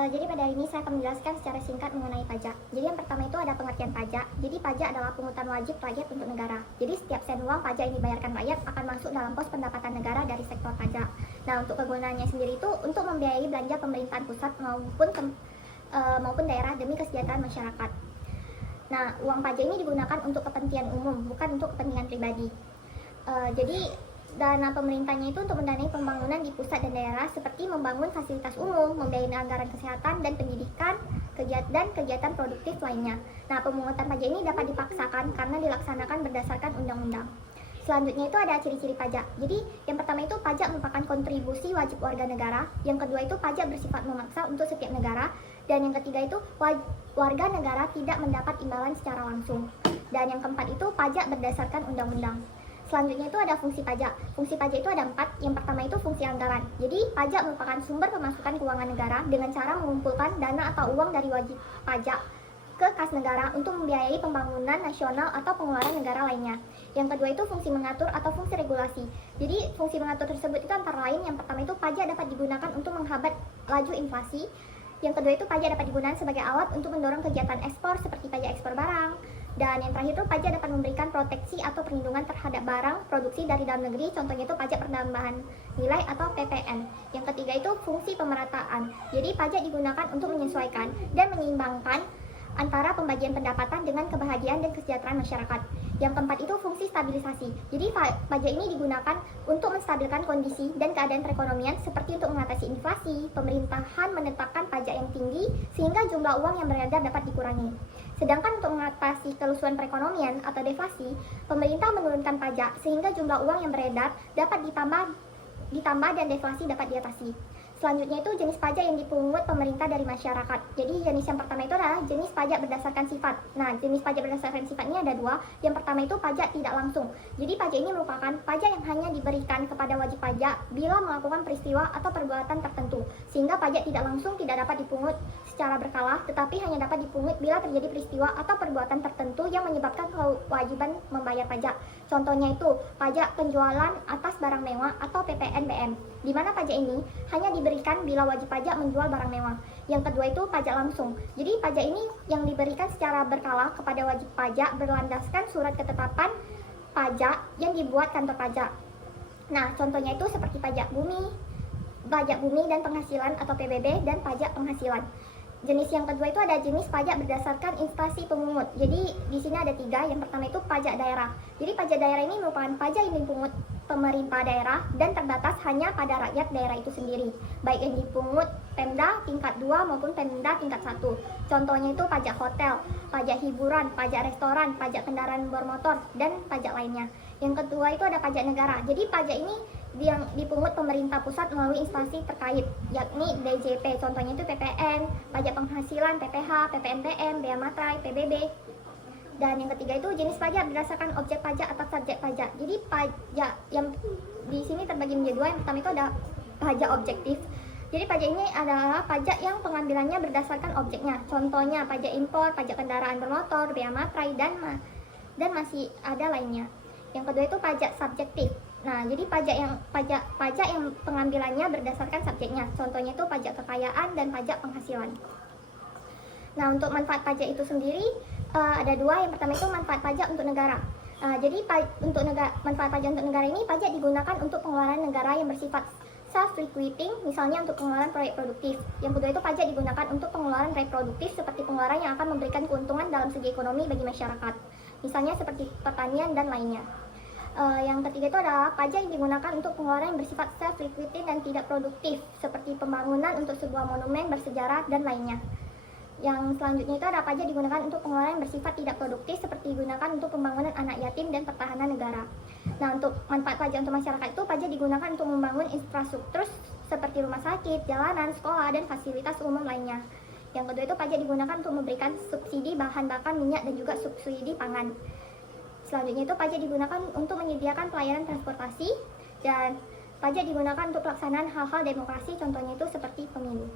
Jadi pada hari ini saya akan menjelaskan secara singkat mengenai pajak. Jadi yang pertama itu ada pengertian pajak. Jadi pajak adalah pungutan wajib rakyat untuk negara. Jadi setiap sen uang pajak yang dibayarkan rakyat akan masuk dalam pos pendapatan negara dari sektor pajak. Nah, untuk kegunaannya sendiri itu untuk membiayai belanja pemerintahan pusat maupun daerah demi kesejahteraan masyarakat. Nah, uang pajak ini digunakan untuk kepentingan umum, bukan untuk kepentingan pribadi. Jadi dana pemerintahnya itu untuk mendanai pembangunan di pusat dan daerah seperti membangun fasilitas umum, membiayai anggaran kesehatan dan pendidikan, dan kegiatan produktif lainnya. Nah, pemungutan pajak ini dapat dipaksakan karena dilaksanakan berdasarkan undang-undang. Selanjutnya itu ada ciri-ciri pajak. Jadi yang pertama itu pajak merupakan kontribusi wajib warga negara. Yang kedua itu pajak bersifat memaksa untuk setiap negara. Dan yang ketiga itu warga negara tidak mendapat imbalan secara langsung. Dan yang keempat itu pajak berdasarkan undang-undang. Selanjutnya itu ada fungsi pajak. Fungsi pajak itu ada 4. Yang pertama itu fungsi anggaran. Jadi pajak merupakan sumber pemasukan keuangan negara dengan cara mengumpulkan dana atau uang dari wajib pajak ke kas negara untuk membiayai pembangunan nasional atau pengeluaran negara lainnya. Yang kedua itu fungsi mengatur atau fungsi regulasi. Jadi fungsi mengatur tersebut itu antara lain yang pertama itu pajak dapat digunakan untuk menghambat laju inflasi. Yang kedua itu pajak dapat digunakan sebagai alat untuk mendorong kegiatan ekspor seperti pajak ekspor barang. Dan yang terakhir itu pajak dapat memberikan proteksi atau perlindungan terhadap barang produksi dari dalam negeri, contohnya itu pajak penambahan nilai atau PPN. Yang ketiga itu fungsi pemerataan. Jadi pajak digunakan untuk menyesuaikan dan menyeimbangkan antara pembagian pendapatan dengan kebahagiaan dan kesejahteraan masyarakat. Yang keempat itu fungsi stabilisasi. Jadi pajak ini digunakan untuk menstabilkan kondisi dan keadaan perekonomian seperti untuk mengatasi inflasi. Pemerintahan menetapkan pajak yang tinggi sehingga jumlah uang yang beredar dapat dikurangi. Sedangkan untuk mengatasi kelusuan perekonomian atau deflasi, pemerintah menurunkan pajak sehingga jumlah uang yang beredar dapat ditambah dan deflasi dapat diatasi. Selanjutnya itu jenis pajak yang dipungut pemerintah dari masyarakat. Jadi jenis yang pertama itu adalah jenis pajak berdasarkan sifat. Nah, jenis pajak berdasarkan sifat ini ada 2. Yang pertama itu pajak tidak langsung. Jadi pajak ini merupakan pajak yang hanya diberikan kepada wajib pajak bila melakukan peristiwa atau perbuatan tertentu. Sehingga pajak tidak langsung tidak dapat dipungut secara berkala, tetapi hanya dapat dipungut bila terjadi peristiwa atau perbuatan tertentu yang menyebabkan kewajiban membayar pajak. Contohnya itu pajak penjualan atas barang mewah atau PPNBM, di mana pajak ini hanya diberikan bila wajib pajak menjual barang mewah. Yang kedua itu pajak langsung. Jadi pajak ini yang diberikan secara berkala kepada wajib pajak berlandaskan surat ketetapan pajak yang dibuat kantor pajak. Nah, contohnya itu seperti pajak bumi dan penghasilan atau PBB, dan pajak penghasilan. Jenis yang kedua itu ada jenis pajak berdasarkan instansi pemungut. Jadi di sini ada 3. Yang pertama itu pajak daerah. Jadi pajak daerah ini merupakan pajak yang dipungut pemerintah daerah dan terbatas hanya pada rakyat daerah itu sendiri, baik yang dipungut Pemda tingkat 2 maupun Pemda tingkat 1. Contohnya itu pajak hotel, pajak hiburan, pajak restoran, pajak kendaraan bermotor, dan pajak lainnya. Yang kedua itu ada pajak negara. Jadi pajak ini yang dipungut pemerintah pusat melalui instansi terkait, yakni DJP, contohnya itu PPN, pajak penghasilan, PPH, PPNBM, Bea Matrai, PBB. Dan yang ketiga itu jenis pajak berdasarkan objek pajak atau subjek pajak. Jadi pajak yang di sini terbagi menjadi 2. Yang pertama itu ada pajak objektif. Jadi pajak ini adalah pajak yang pengambilannya berdasarkan objeknya. Contohnya pajak impor, pajak kendaraan bermotor, Bea Matrai, dan masih ada lainnya. Yang kedua itu pajak subjektif. Nah, jadi pajak yang pengambilannya berdasarkan subjeknya. Contohnya itu pajak kekayaan dan pajak penghasilan. Nah, untuk manfaat pajak itu sendiri ada 2. Yang pertama itu manfaat pajak untuk negara. Jadi manfaat pajak untuk negara ini pajak digunakan untuk pengeluaran negara yang bersifat self-liquidating, misalnya untuk pengeluaran proyek produktif. Yang kedua itu pajak digunakan untuk pengeluaran reproduktif seperti pengeluaran yang akan memberikan keuntungan dalam segi ekonomi bagi masyarakat, misalnya seperti pertanian dan lainnya. Yang ketiga itu adalah pajak yang digunakan untuk pengeluaran yang bersifat self-liquidating dan tidak produktif seperti pembangunan untuk sebuah monumen bersejarah dan lainnya. Yang selanjutnya itu ada pajak digunakan untuk pengeluaran yang bersifat tidak produktif seperti digunakan untuk pembangunan anak yatim dan pertahanan negara. Nah, untuk manfaat pajak untuk masyarakat itu pajak digunakan untuk membangun infrastruktur seperti rumah sakit, jalanan, sekolah, dan fasilitas umum lainnya. Yang kedua itu pajak digunakan untuk memberikan subsidi bahan bakar minyak dan juga subsidi pangan. Selanjutnya itu pajak digunakan untuk menyediakan pelayanan transportasi, dan pajak digunakan untuk pelaksanaan hal-hal demokrasi, contohnya itu seperti pemilu.